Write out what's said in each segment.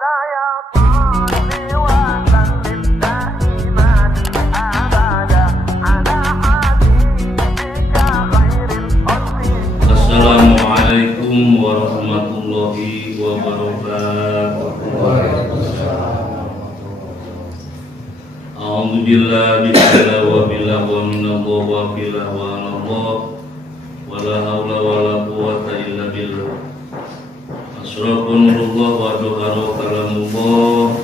Assalamualaikum warahmatullahi wabarakatuh. Alhamdulillah bismillah wa billah wa minallah wa billah wa anallah wa la hawla wa la quwwata illa billah. Asrafu nurullah wa duhara kalamullah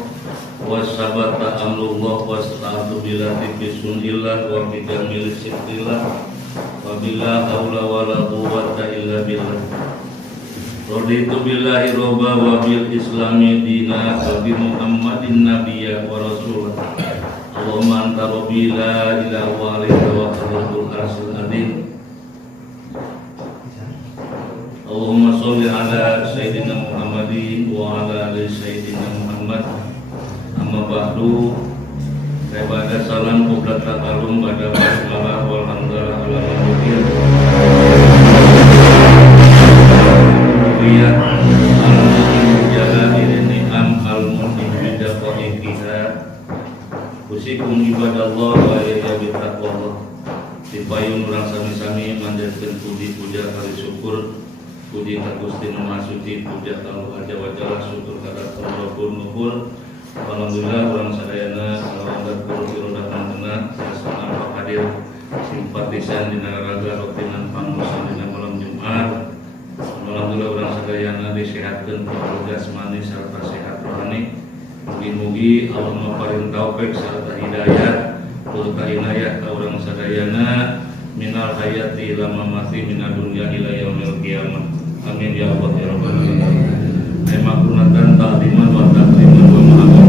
wa sabata amrullah wa sta'atu bilati bisunillah wa bidamil sikillah wa billah hawla wa la quwwata illa billah. Raditu billahi robba wa bil islami dina wa bi muhammadin nabiyya wa rasulah. Allahumma anta rabbi la ilaha wa alayka wa khalaqul arsil adim. Allahumma sholli ala sayyidina Muhammadin wa ala ali sayyidina Muhammad. Amma ba'du. Kepada salam kublat takalum pada basmalah walhamdulillah ala manusia. Biya al-mujalla ni'am al-munibida qa'iqidha. Usikum ibadallah wa ya bitaqwallah. Dipayun orang sami-sami manjatkeun puji puja kali syukur. Puji ka Gusti Nu Maha Suci, puja ka Allah Azza wa Jalla, syukur ka Rabbul Nuhur. Alhamdulillah orang sadayana kalawangga guru pirodah mangkena sasana hadir simpatisan dina raga rutinan pangusan dina malam Jumat. Alhamdulillah orang sadayana disehatkeun keluarga jasmani sarta sehat rohani. Mugi-mugi Allah maparing taufik sarta hidayah turut inayah ka urang sadayana minal hayati ila mamati minad dunya ila yaumil qiyamah. Amin ya Allah ya rabbal alamin. Makunatan ta'liman wa takliman wa ma'amun.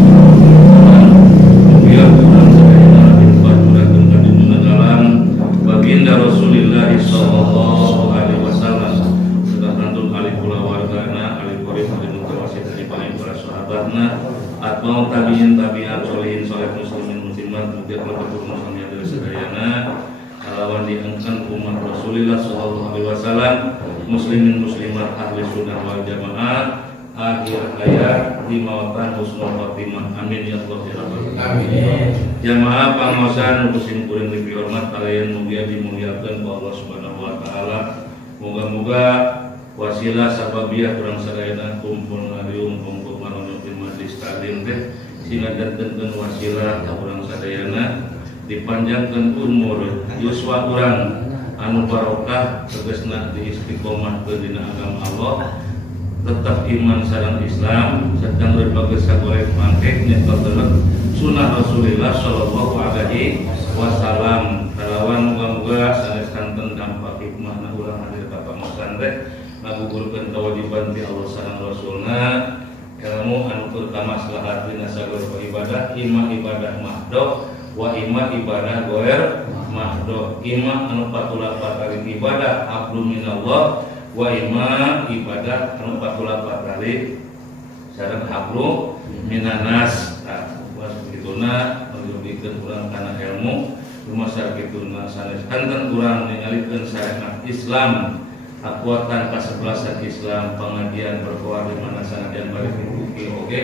Mugia kurang sadayana dipadurakeun ka dunya dalam baginda Rasulillah sallallahu alaihi wasallam. Sudah nantun ali kula wargana ali qorib anu kawasit dari para sahabatna atau tabi'in tabi'at sholihin sholeh muslimin muslimat mugia kula paturuh sami dari sadayana kalawan diangkan umat Rasulillah sallallahu alaihi wasallam muslimin muslimat ahli sunnah wal jamaah akhir hayat di mawatan husnul khotimah. Amin ya Allah ya rabbal alamin. Jamaah pangosan kuring kuring dihormat kalian mugia dimuliakeun ku Allah Subhanahu wa taala. Moga-moga wasilah sababiah urang sadayana kumpul ngariung kumpul marono di majlis taklim teh sehingga datengkeun wasilah ka urang sadayana dipanjangkeun umur yuswa urang anu barokah tegasna diistiqomahkeun dina agama Allah, tetap iman sareng Islam sedang berbagai sagolek mangkek nyetokeun sunnah Rasulullah sallallahu alaihi wasallam. Kalawan muga-muga sanes kanten dampak hikmahna urang hadir ka pangosan teh ngagugurkeun kewajiban ti Allah sareng Rasulna ilmu anu keur kamaslahat dina sagolek ibadah, imah ibadah mahdoh wa imah ibadah goer mahdoh. Imah anu patulapat ari ibadah abdu minallah wa imma ibadah anu 48 kali sareng hablu minanas. Was begituna ngirubikeun urang kana ilmu rumasar kituna sanes kanten urang ningalikeun syariat Islam akuatan kasebelasan Islam pengajian berkuah di mana sanajan bari dibuki oge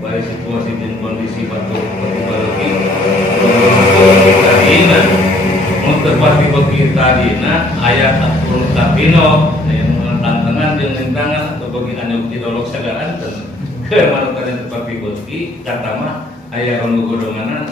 bari situasi dan kondisi batur bagi tadina mun bagi tadina ayat al kapino tantangan jeung rintangan atau bagi anu idolog sagaan ke manukan tempat pibeuti kata mah aya anu godonganana.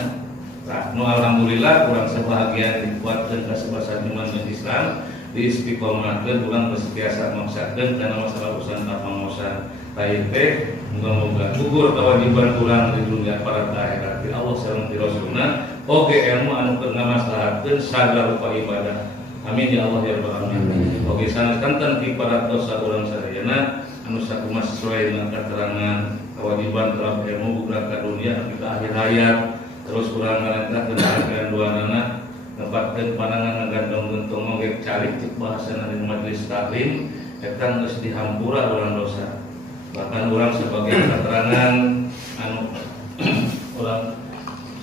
Nah, nu alhamdulillah urang sabahagian dikuatkeun ka sebelasan iman dan Islam diistiqomahkeun urang bersekiasa maksakeun kana masalah urusan pangosan lain teh muga-muga gugur kewajiban urang di dunia para akhirat di Allah sareng ti Rasulna oge ilmu anu keur ngamaslahatkeun sagala rupa ibadah. Amin ya Allah ya rabbal alamin. Oke sanes kanten ti para dosa urang sadayana anu sakumaha sesuai dengan keterangan kewajiban terhadap ilmu bukan ka dunia tapi ka akhir hayat. Terus urang ngarentahkeun hargaan duanana nepatkeun panangan ngagandong gentong oge calik cek bahasana di majelis taklim eta geus dihampura urang dosa. Bahkan urang sebagian keterangan anu urang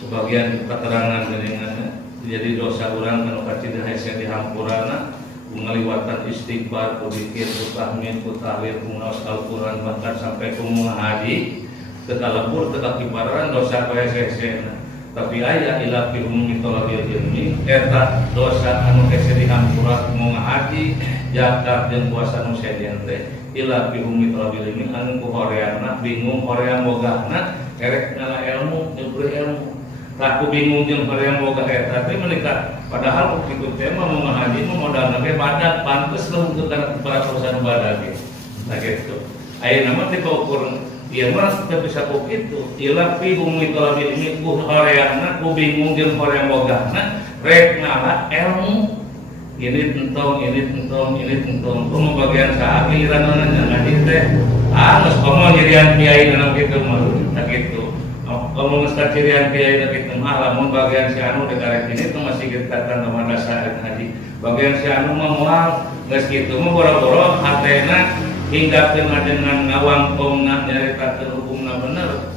sebagian keterangan geuningan jadi dosa urang kanu kacida hese dihampurana ngaliwatan istighfar, ku zikir, ku tahmid, ku tahlil, ku ngaos Al-Qur'an bahkan sampai ku haji teka lembur, teka kiparan dosa kaya sesena. Tapi aya ila fi ummi talabil ilmi eta dosa anu hese dihampuran mau ngahaji zakat jeung puasa nu sejen teh ila fi ummi talabil ilmi anu ku horeana bingung horeang bogana erek ngala ilmu nyebeur ilmu. Tah ku bingung jeung horeang boga eta teh menika padahal ikut tema mau ngahaji mah modalna ge badak pantes nu untuk kana para urusan badak ge. Nah gitu. Ayeuna mah teh ukur ieu mah teu bisa kitu. Ila fi ummi talabil ilmi ku horeangna ku bingung jeung horeang bogana rek ngala ilmu. Ini tentang kumaha bagian saha giliran ngaji teh geus komo nyirian kiai dalam kitu mah sakitu. Komo geus kacirian kiai dalam kitu mah lamun bagian si anu dekarek ini tuh masih kita kan madrasah ngaji. Bagian si anu mah moal geus kitu mah boro-boro hatena hinggakeun dengan ngawangkongna nyaritakeun hukumna bener.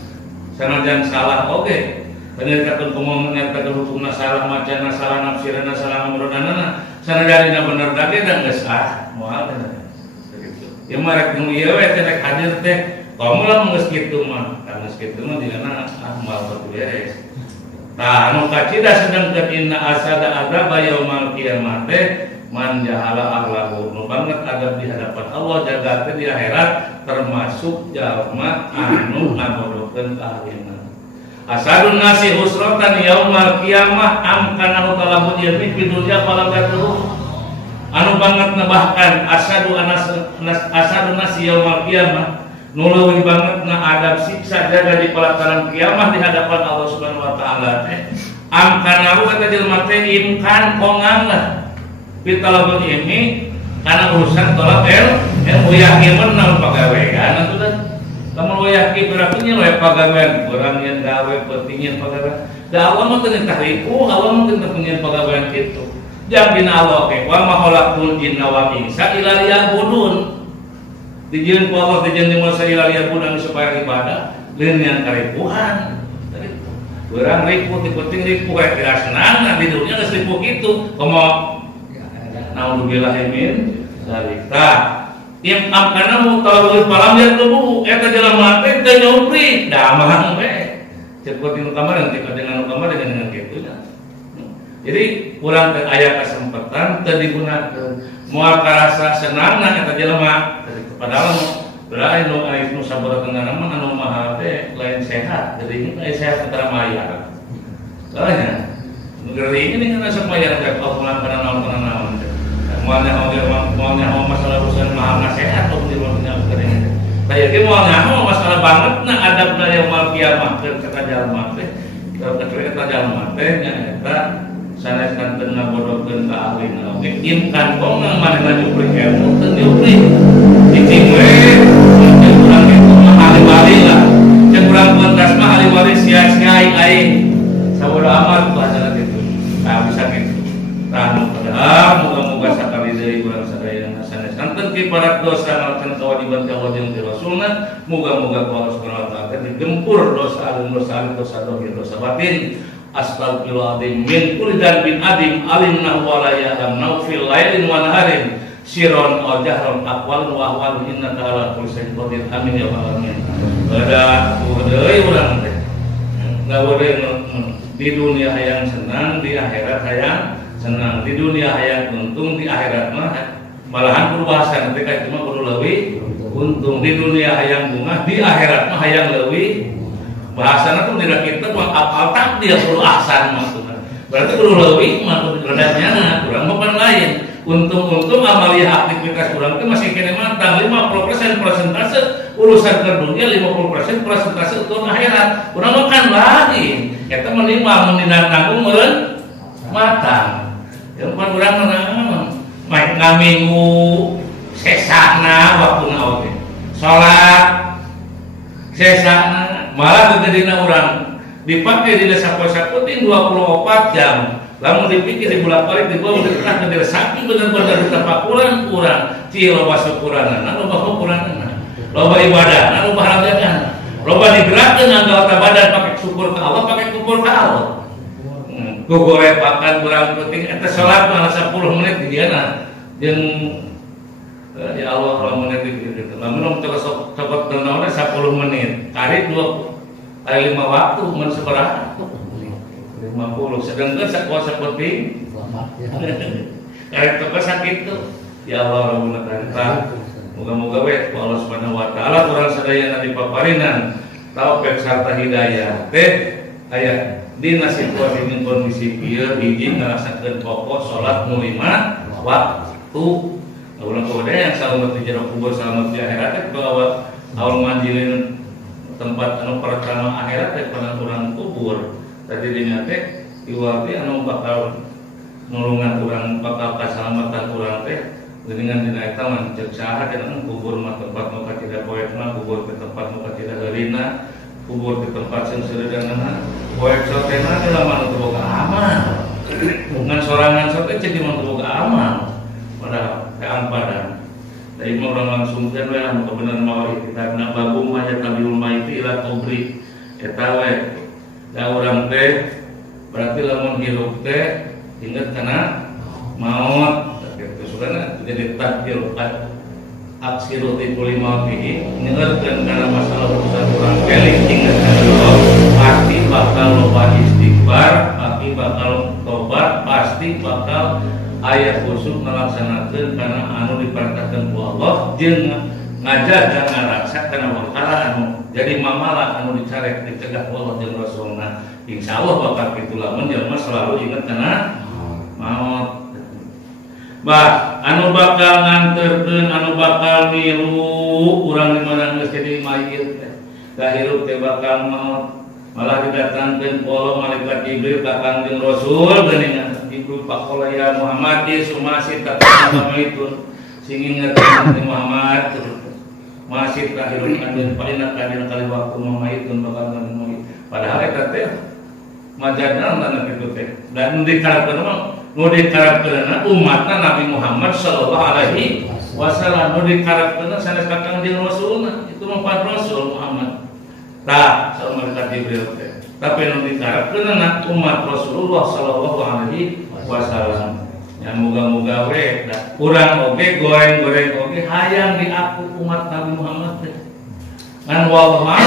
Sanajan salah oge. Nyaritakeun kumaha nyaritakeun hukumna salah macana salah nafsirana salah ngomronana sanajarina bener dage dan geus moal teh gitu. Ieu mah rek nu ieu we teh rek hadir teh komo lamun geus kitu mah, kan geus kitu mah digana moal batu beres. Tah anu kacida sedang inna asada adzaba yaumal qiyamah teh man jahala ahlahu nu banget adab di hadapan Allah jaga teh di akhirat termasuk jalma anu ngabodokeun ka ahlina. Asadun nasi husratan yaumal qiyamah amkanahu talabul ilmi fi dunya falam yatluhu. Anu banget bahkan asadun nasi yaumal qiyamah nu leuwih banget adab siksa jaga di pelataran kiamah di hadapan Allah Subhanahu wa taala teh amkanahu kata jelema teh imkan kongang lah fi talabul ilmi kana urusan talab ilmu yakin menang pagawean atuh teh. Kamu yakin berarti nya pagawean urang yang gawe pentingnya pagawean. Da Allah mah teu tahriku, Allah mah teu pentingnya pagawean kitu. Jang dina Allah ke wa ma khalaqul jinna wal insa illa liya'budun. Dijieun ku Allah dijieun di masa illa liya'budun supaya ibadah leun yang karipuhan. Urang ripu ti penting ripu kayak kira senang di dunia geus ripu kitu. Komo naudzubillah min zalika. Yang karena mau tahu malam dia tubuh, eta jelema teh teu nyopri, damang we. Cepet di kamar nanti dengan kamar dengan kitunya. Jadi urang teh aya kesempatan teu digunakeun. Moal karasa senangna eta jelema, padahal berarti nu sabaraha nama anu mahal teh lain sehat, jadi lain sehat antara mayar. Soalnya ngeri ini kan asa mayar teh kalau pulang kana naon. Mualnya masalah urusan mahal nasihat atau di luar kerja. Saya kira mualnya masalah banget na adabna yaumul qiyamah keur kata jalma teh. Keur kata jalma teh nyaeta sanes kanten ngabodokeun ka ahlina. Oke, imkan kong manehna nyupri ilmu teu nyupri. Cicing we jeung urang itu mah ahli-ahli lah. Jeung urang pentas mah ahli-ahli sia-sia aing. Sabodo amat pelajaran itu. Nah, bisa gitu. Tah padahal moga-moga sakali deui urang sadayana sanes kanten kiparat dosa ngalaksanakeun kewajiban ka Allah jeung Rasulna, moga-moga ku Allah Subhanahu wa taala digempur dosa dohir dosa batin. Astagfirullahaladzim min kulli dzambin adim alimna wa la ya'lam fil lailin wa naharin siron aw jahron aqwal wa ahwal innaka ala kulli syai'in qadir amin ya rabbal alamin. Bada deui urang teh ngaweureun di dunia hayang senang, di akhirat hayang senang. Di dunia hayang untung, di akhirat mah malahan perubahan ketika cuma perlu leuwih untung. Di dunia hayang bunga, di akhirat mah hayang leuwih bahasana tuh tidak kita mah apal tak dia perlu ahsan maksudnya. Berarti perlu leuwih mah redanya kurang bukan lain. Untung-untung amalia aktivitas kurang itu masih kena matang 50% persentase urusan ke dunia, 50% persentase untuk akhirat. Kurang makan lagi. Kita menimbang tanggung meureun matang. Yang pan urang main ngaminggu sesana waktuna oge. Salat sesana malah gedina urang dipakai di sapo-sapo ting 24 jam. Lamun dipikir di bolak-balik di bawah di tengah kendira saking bener-bener ditapakuran urang ci loba syukuranna, loba syukuranna, loba ibadahna, loba harajanna, loba digerakkeun anggota badan pakai syukur ke Allah, pakai syukur ke Allah. Gugure pakan urang penting eta salat malah 10 menit di diana jeung Ya Allah kalau menit gitu. Lamun coba cepet naonnya 10 menit. Kali 2 kali 5 waktu mun sabaraha? 50. Sedangkan sakuasa penting. Kali teu sakit tuh. Ya Allah Rabbuna Ta'ala. Moga-moga we Allah Subhanahu wa taala urang sadayana dipaparinan taufik sarta hidayah. Aya dina situasi jeung kondisi kieu hiji ngalaksakeun pokok salat nu 5 waktu. Ulang kepada yang selamat di jero kubur selamat di akhirat bahwa awal manjilin tempat anu pertama akhirat pada urang kubur tadi dinya teh iwati anu bakal nulungan urang bakal kasalamatan urang teh dengan dina eta mah ceuk saha kana kubur mah tempat nu tidak poekna kubur ke tempat nu tidak heurina kubur ke tempat sing seureudana poek sotena teh lamun teu boga amal ngan sorangan sote cek di mah boga amal pada keampadan. Dari orang langsung kan yang kebenaran mawar kita nak bagum aja tabiul maiti ila kubri. Eta we da urang teh berarti lamun hirup teh inget kana maut. Kitu sugana jadi takdir aksiru tipul mautihi ngeurkeun kana masalah urusan urang keling inget kana pasti bakal loba istighfar, pasti bakal tobat, pasti bakal ayat khusus melaksanakan karena anu diperintahkan ku Allah jeung ngajaga ngaraksa kana wakala anu jadi mamala anu dicarek dicegah ku Allah jeung Rasulna insyaallah bakal kitu lamun jelema selalu inget kana maut. Bah anu bakal nganterkeun anu bakal milu urang dimana geus jadi mayit teh hirup teh bakal maut malah didatangkeun ku Allah malaikat Jibril ka Kangjeng Rasul geuningan Ibu pakola ya Muhammad di sumasi tak itu sing ingetan Muhammad masih tak hirup kanjeng palina kanjeng kali waktu mama itu bakal ngomong padahal eta teh majadna tanda kitu teh dan dikarepkeun umatna Nabi Muhammad sallallahu alaihi wasallam dikarepkeun sanes ka Kangjeng Rasulna itu mah Rasul Muhammad tah sama malaikat Jibril teh tapi nu dikarepkeun umat Rasulullah sallallahu alaihi wasallam. Yang moga-moga we urang oge goreng-goreng oge hayang diaku umat Nabi Muhammad teh. Ngan wallah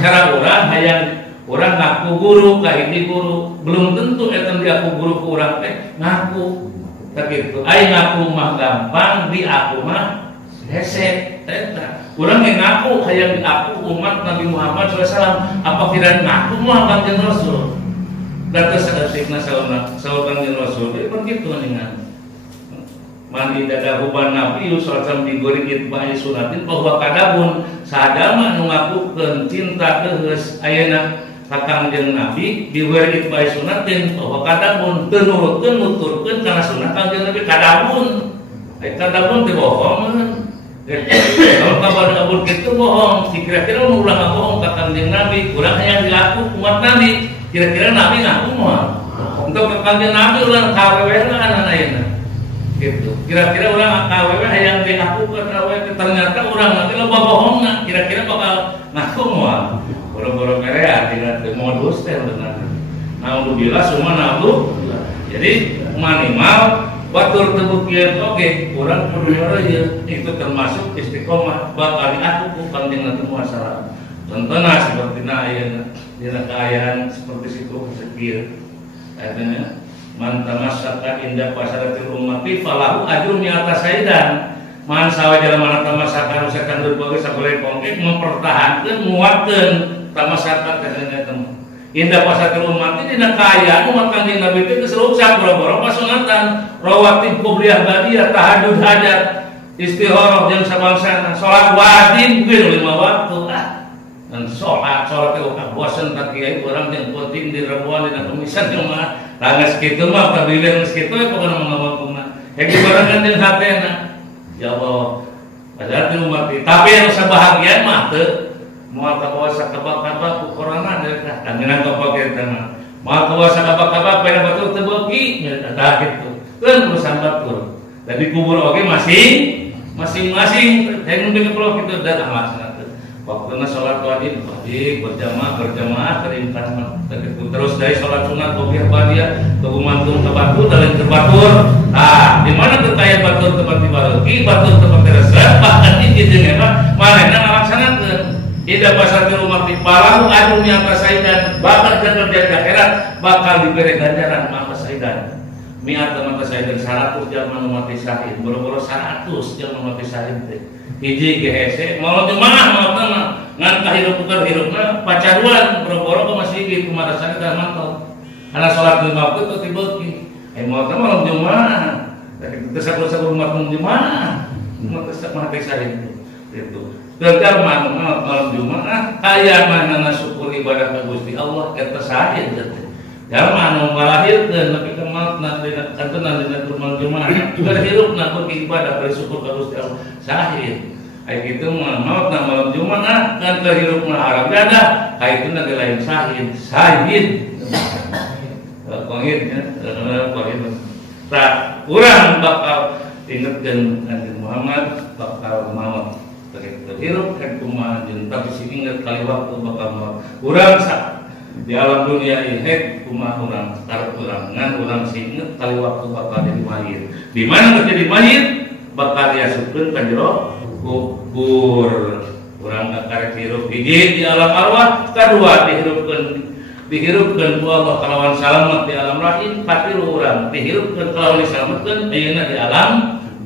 cara urang hayang urang ngaku guru ka hiji guru belum tentu eta diaku guru ku urang teh ngaku. Tah kitu ai ngaku mah gampang diaku mah hese eta. Urang yang ngaku hayang diaku umat Nabi Muhammad SAW apa kira ngaku mah Kanjeng Rasul. Data sedetikna sahabat Kanjeng Rasul itu begitu dengan mandi dada huban Nabi sallallahu digoreng itba'i sunatin bahwa kadabun sadama nu ngakukeun cinta geus ayeuna ka Kanjeng Nabi digoreng itba'i sunatin bahwa kadabun teu nurutkeun nuturkeun kana sunah Kanjeng Nabi kadabun kadabun teh bohong kalau kabar abun kitu bohong kira-kira ulah bohong ka Kanjeng Nabi urang hayang dilaku umat Nabi kira-kira Nabi ngaku mah untuk Kanjeng Nabi ulang kawewe anak ayeuna gitu kira-kira urang kawewe hayang diakukeun kawewe ternyata urang nanti loba bohongna kira-kira bakal ngaku mah boro-boro mere artinya teu modus teh bener naudzubillah summa naudzubillah jadi minimal batur tebukieun oge urang kudu ieu itu termasuk istiqomah bakal diaku ku Kanjeng Nabi sallallahu contohna seperti ayeuna dina kaayaan seperti situ sekieu artinya man tamassaka inda pasaratil ummati falahu ajrun mi'ata saidan man sawajal mana tamassaka nu sakandeun bae sabole konkret mempertahankeun muatkeun tamassaka teh temu inda pasaratil ummati dina kaayaan umat Kanjeng Nabi teh geus ruksak boro-boro pasunatan rawatib qobliyah badiyah tahajud hajat istikharah jeung sabangsana salat wajib geus 5 waktu dan sholat itu bosan tak kiai orang yang penting di Rabuan dan Kemisan cuma rangas gitu mah tabilen segitu ya pokoknya ngomong mah yang dibarangkan dengan hatena ya Allah padahal di umat tapi yang sebahagian mah tuh mau kapuasa kabak-kabak ukurana dari kangenan kabak kita mah mau kapuasa kabak-kabak pada batu tebeki ada gitu kan urusan batur dari kubur oke masing-masing yang mungkin kalau kita datang laksana Waktu sholat wajib berjamaah keringkan terus dari sholat sunat kopiah badia ke umantung ke batu dan ke batur. Nah, di mana terkait batur tempat dibagi batur tempat resep bahkan ini jeung eta manehna ngalaksanakeun. Ida pasar di rumah di palang adu mi atas saidan bakal jangan di akhirat bakal diberi ganjaran atas saidan. Mi atas saidan 100 jalma mati syahid, boro-boro 100 jalma mati syahid teh. Hiji GHC mau jemaah mau ngan kahirup bukan hirupna pacaruan boro-boro ke masjid itu marasan dan mantau karena sholat 5 waktu itu dibagi mau malam jemaah kita sabur malam jemaah mati syahid itu gagal malam jemaah kaya mana syukur ibadah ke Gusti Allah kita syahid jangan anu ngalahirkeun tapi kemal nanti kantenan dina malam jemaah juga hirupna bagi ibadah bersyukur ke Gusti Allah syahid. Kayak gitu maut na malam Jumat kan kehirup na Arab ada kayak itu nanti lain syahid pangit ya pangit tak kurang bakal ingetkan Nabi Muhammad bakal maut terhirup kan kumaha jeung tapi sini inget kali waktu bakal maut kurang sak di alam dunia ini kumaha urang karep urang ngan urang singet kali waktu bakal jadi mayit di mana terjadi mayit bakal diasupkeun ka jero kubur urang karek hirup hiji di alam arwah kedua dihirupkeun ku Allah kalawan salamet di alam rahim katilu urang dihirupkeun kalawan disalametkeun ayeuna di alam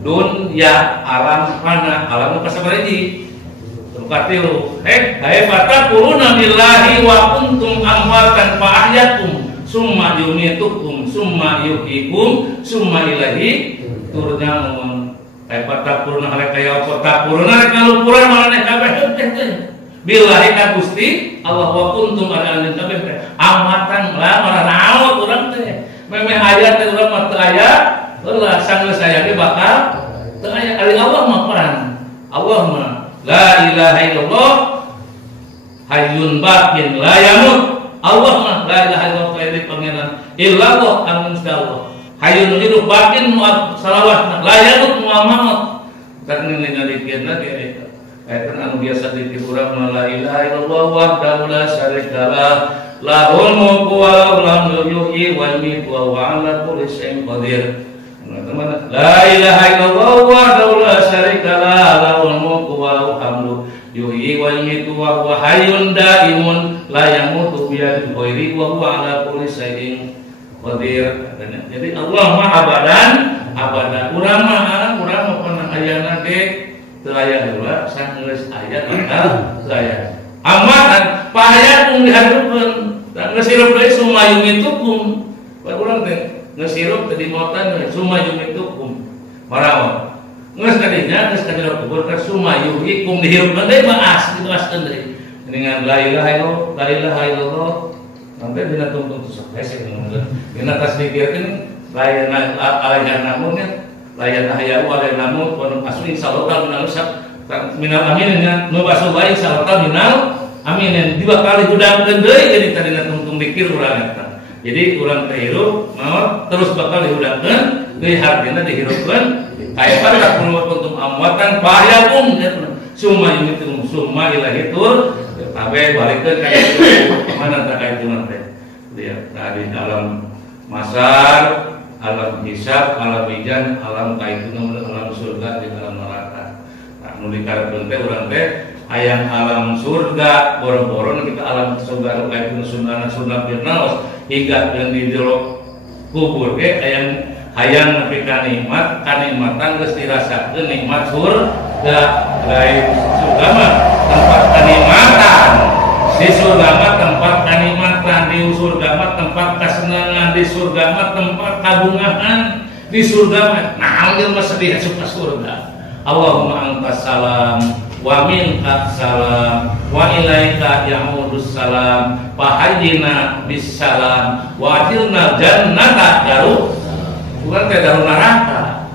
dunya alam fana alam kasabaraji katilu hae fataquluna billahi wa kuntum amwatan fa ahyakum summa yumitukum summa yuhyikum summa ilaihi turja'un. Tak purna halek kaya apa tak purna halek ngalupuran malah kabeh billahi ka Gusti Allah wa kuntum ala anil kabeh amatan lah malah naon urang teh memeh aya teh urang mah teu aya ulah sanggeus aya ge bakal teu aya ari Allah mah peran Allah mah la ilaha illallah hayyun baqin la yamut Allah mah la ilaha illallah kaide pangeran illallah anu Allah hayun hidup batin salawat layakut muamamat karena ningali kieu ge eta anu biasa ditiurang la ilaha illallah wahdahu la syarikalah lahul mulku wa lahul hamdu yuhyi wa yumiitu wa huwa ala kulli syai'in qadir. La ilaha illallah wahdahu la syarikalah lahul mulku wa lahul hamdu yuhyi wa yumiitu wa huwa hayyun daimun la yamutu bi yadihi ghairi wa huwa ala kulli syai'in qadir. Jadi Allah mah abadan urang mah pernah ayana ge teu aya heula sageus aya bakal teu aya amatan pahayatun diharupkeun da ngesirup deui sumayung itukum urang teh ngesirup teh dimotan sumayung itukum marawa geus kadinya geus kadina kubur ka sumayung ikum dihirupkeun deui baas dituaskeun deui dengan la ilaha illallah sampai dina tungtung susah hese dina tasdikirkeun layan alayan namun layan ahya wa layan namun pun asli insyaallah minal aminnya nu basul baik insyaallah minal amin 2 kali hudangkeun deui jadi tadina tungtung dikir urang eta jadi urang teh hirup maot terus bakal dihudangkeun deui hartina dihirupkeun kaya pada kuntum amwatan fayakum summa yumitum summa ilahi tur kabeh balikeun ka mana terkait dengan teh dia di dalam masar alam hisab, alam ijan, alam kaitun, alam surga, di alam neraka. Nah, mulai karena teh urang teh hayang alam surga, boro-boro kita alam surga kaitun sunna firdaus hingga di jero kubur ge hayang nepi ka nikmat, kanikmatan geus dirasakeun nikmat surga. Lain surga mah tempat kanikmatan. Di surga mah tempat kanikmatan, di surga mah tempat kesenangan, di surga mah tempat kabungahan, di surga mah naon mah sedih suka surga. Allahumma antas salam wa minka salam wa ilaika ya'udus salam fa hayyina bis salam wa ajilna jannata daru bukan teh daru neraka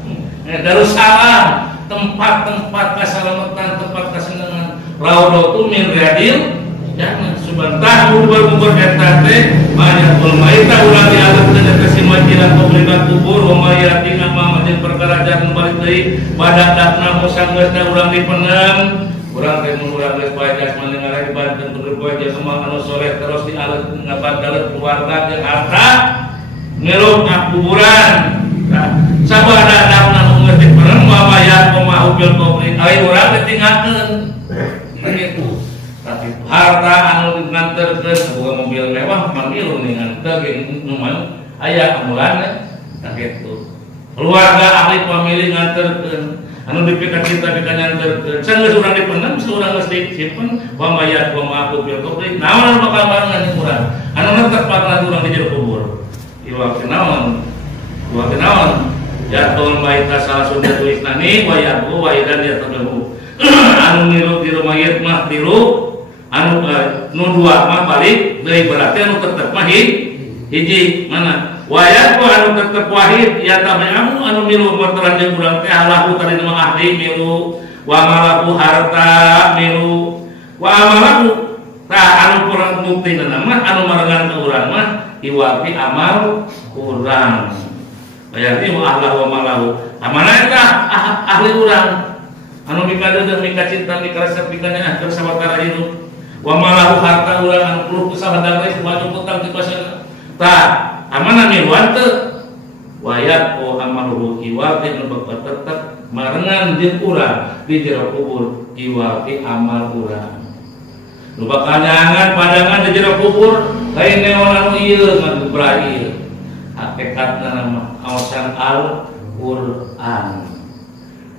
daru salam tempat-tempat keselamatan tempat kesenangan raudhatu min riyadil jangan sebentar kubur eta teh mayatul maita ulah dialap teh kasimajiran pemeribat kubur wa mayatina mah jeung perkara jangan balik deui badak dakna musanggeusna urang dipenem Urang teh mun urang geus poe jasmani ngarep banten kudu poe jasmani anu soleh terus dialet ngabadalet keluarga jeung harta ngeluh kuburan. Sabada dauna nu ngetik perang mamayat pemahu bil kubri ai urang teh tinggalkeun begitu. Tapi harta anu nganterkeun boga mobil mewah mangilu ningan teh nu mah aya amulan tah kitu. Keluarga ahli pamilih nganterkeun anu dipikir kita nganterkeun sanggeus urang dipenem urang geus disimpen pamayat pemahu bil kubri naon anu bakal barengan jeung urang anu netepna urang di jero kubur. Iwa kenaon Yatul maita salah sunda tulisnani wa yabu wa idan ya tabehu anu niru di rumah mayit mah tilu anu nu dua mah balik deui berarti anu tetep mah hiji mana wa yabu anu tetep wahid ya tabehu anu milu materan jeung urang teh halahu tadi mah ahli milu wa malahu harta milu wa amalahu tah anu kurang buktina mah anu marengan ka urang mah iwati amal urang bayarti mu ahlah wa malahu amana eta ahli urang anu mikadeung mika cinta mika resep mika nyaah keur sawatara hidup wa malahu harta urang anu puluh kusahadang we wajib utang di pasana tah amana miluan teu wayat o amaluhu iwati nu tetep marengan jeung urang di jero kubur iwati amal urang nu bakal nyangan padangan di jero kubur lain neon anu ieu ngadu berakhir hakikatna nama awasan Al-Qur'an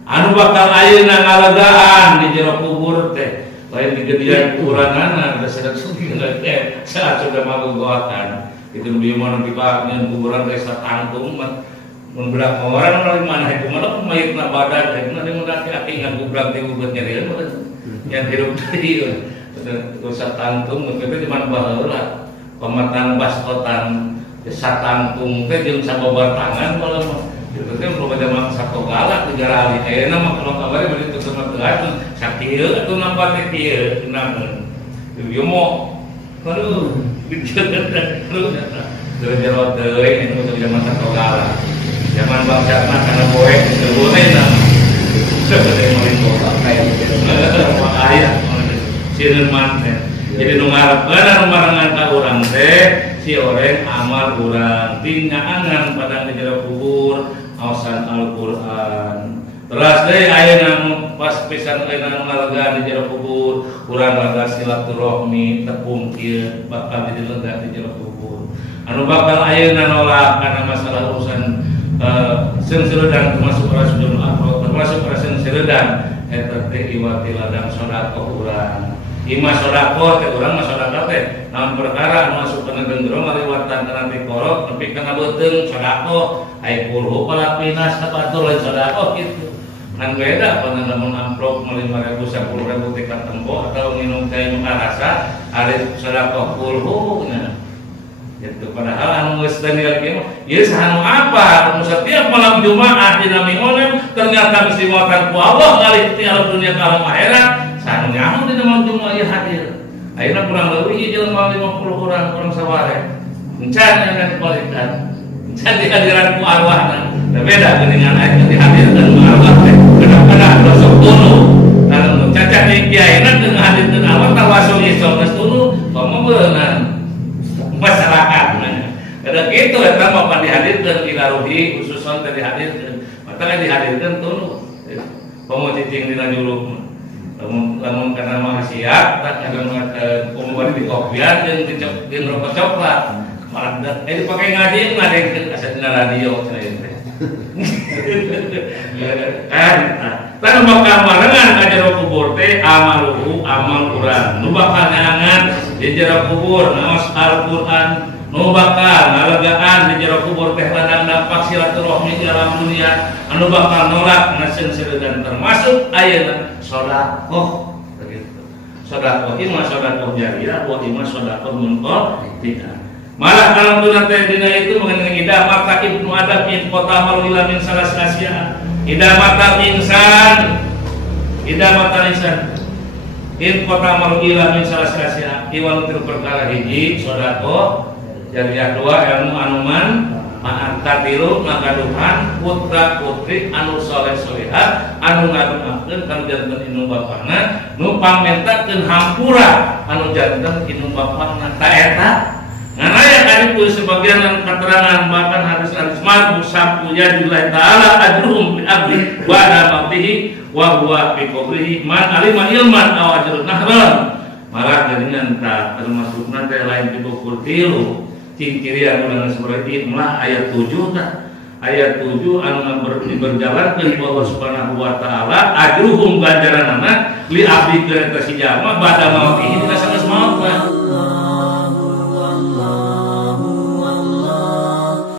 anu bakal ayeuna ngalegaan di jero kubur teh lain di gedian kuranganna da sedek sugi teh saat sudah magogoakan itu nu bieu mah dibakneun kuburan teh satangtung mun berak orang lain mana itu mana mayitna badan teh mun ada aki ngagubrak teh ubet nyerieun nya hirup teh terus satangtung itu di mana baheula pematang baskotan satangtung teh jeung sababar tangan kalau mah itu teh belum ada mah satu galak negara ali euna mah kalau kabare bari teu sama teu atuh sakieu atuh nampak teh kieu namun ieu mo aduh dijeut jero teuing anu teu zaman satu galak zaman bangsa mah kana boe teu boleh nah teu meureun kota kayak mah aya sieun man teh jadi nu ngarepkeun anu marengan ka urang teh si orang amal urang tingaangan pada jero kubur awasan Al-Qur'an terus deui ayeuna pas pisan ayeuna ngalegaan di jero kubur urang laga silaturahmi tepung kieu bakal dilegaan di jero kubur anu bakal ayeuna nolak kana masalah urusan seun seureudang termasuk rasulun akro termasuk rasul seureudang eta teh iwati ladang sedekah urang ima sodako teh urang mah sodako teh naon perkara anu masuk kana gendrong ngaliwatan kana pikorok nepi kana beuteung sodako aya puluh palapinas kabatur lain sodako kitu ngan beda peuneun lamun amplop 5.000 10.000 teh katempo atau nginum teh nu karasa ari sodako puluh nya gitu padahal anu geus teh nilai kieu ieu sahanu apa anu setiap malam Jumaah dina mingguan ternyata mesti makan ku Allah ngalih ti alam dunia ka alam akhirat sanu nyaho dina malam Jumaah ieu hadir ayeuna kurang leuwih jelema 50 urang saware encan yang dibalikan encan dihadiran ku arwahna da beda geuningan aya dihadirkeun ku arwah teh kadang-kadang dosok tunu anu cacah di kiaina teu ngahadirkeun arwah tawasul isok geus tunu pamobeungan masyarakat kada kitu eta mah pan dihadirkeun ilaruhi khususon teh dihadirkeun mata dihadirkeun tunu pomo cicing dina juluk lamun kana mah siap tak kana pomo di kopian jeung rokok coklat malah dipake ngaji ngadengkeun asadna radio cenah teh kan bakal marengan ka jero kubur teh amaluhu amal urang nu bakal nyangan di jero kubur naos Al-Qur'an nu bakal ngalegaan di jero kubur teh ladang dampak silaturahmi di alam dunia anu bakal nolak ngaseun seureudang termasuk ayeuna sedekah begitu sedekah imah sedekah jariyah wa imah sedekah munqadhiyah malah kalau tuna teh dina itu mengenai idah mata ibnu adam in kota malila min salas asya idah mata insan in kota malila min salas asya iwal perkara hiji sedekah jariyah dua ilmu anuman katilu ngagaduhan putra putri anu soleh soleha anu ngaduhakeun kana janten indung bapana nu pamentakeun hampura anu janten indung bapana ta eta ngana ya kaditu sebagian keterangan bahkan hadis-hadis marfu sabtunya lillahi taala ajruhum bi abdi wa ada mabdihi wa huwa fi qabrihi man alima ilman aw ajrun nahran malah jadinya entah termasuk nanti lain tipe kurtilu ciri anu dengan seperti itulah ayat 7 tak ayat 7 anu berjalan ke Allah Subhanahu wa taala ajruhum ganjaranana li abdi ka si jalma bada maut ini dina